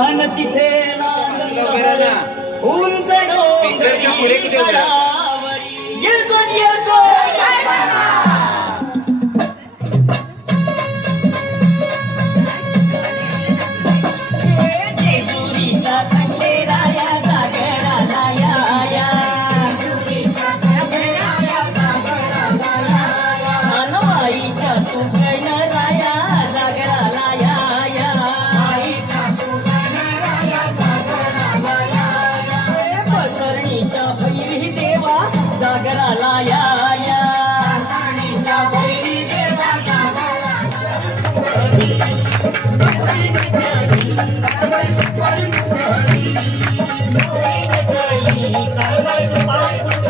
मन तिथे स्पीकरच्या पुढे किती Bye.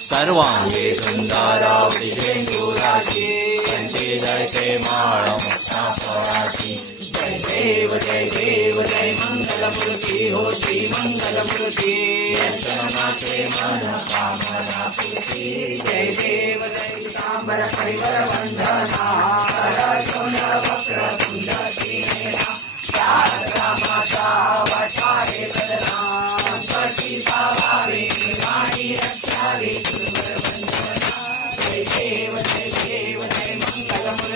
सर्वांगे सुंदरावती शेंदुराची कंठी जयते माळ मुक्ता फळाची जय देव जय देव, जय मंगलमूर्ती हो श्री मंगलमूर्ती। दर्शनाचे मन कामना पूर्ती। जय देव, जय पितांबर परिवर वंदना हर सोन्या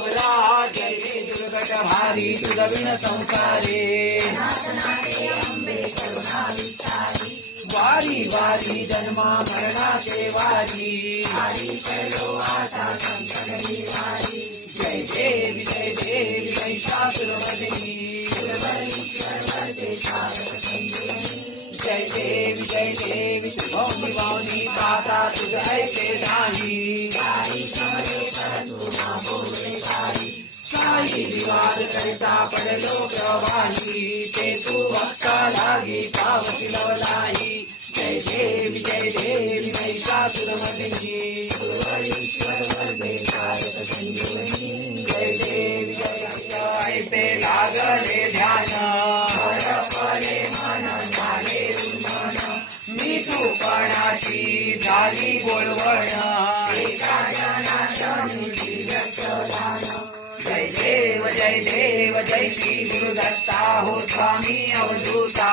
जय दुर्गट भारी विण संसारे। वारी वारी, जन्मा, मरणाचे वारी। जय देवी जय देवी महिषासुरमर्दिनी जय देवी जय देवी शुभौनी मौनी माता तुझ ऐके नाही। साई विवाद करिता पडलो प्रवाही ते तू भक्ता लागी पावती लवलाही। जय देवी जय देवी महिषासुरमर्दिनी गुरुवरीश्वर वरदे कारक संजीवनी जय देवी जय जय ते लागले ध्यान। झाली बोलवण जय देव जय देव जय श्री गुरुदत्ता हो स्वामी अवधूता.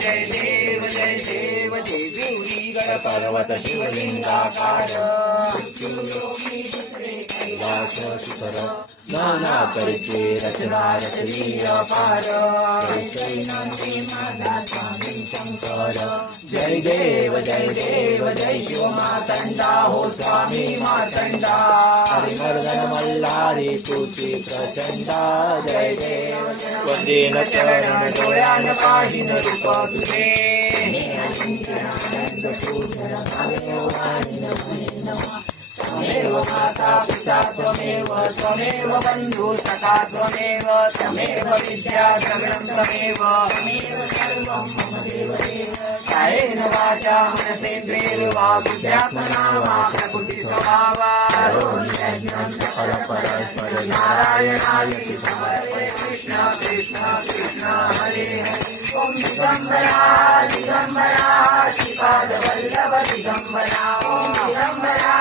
जय देव जय देव पर्वत शिवलिंगाकार नाना परिचे रचना रचनी अपार जय देव जय देव जय शिव मातंडा हो स्वामी मातंडा हरिमर्दन मल्हारी तुची प्रचंडा जय देव वंदेन चरण डोळ्यान पाहिन रूप तुझे त्वमेव माता पिता त्वमेव त्वमेव बन्धु सखा त्वमेव त्वमेव विद्या सगलं त्वमेव कायेन वाचा मनसेन्द्रियर्वा बुद्ध्यात्मना वा प्रकृति स्वभावा नारायणाय कृष्ण कृष्ण कृष्ण हरे हरे ஓம் திகம்பரா திகம்பரா சிவாத வல்லப திகம்பரா ஓம் திகம்பரா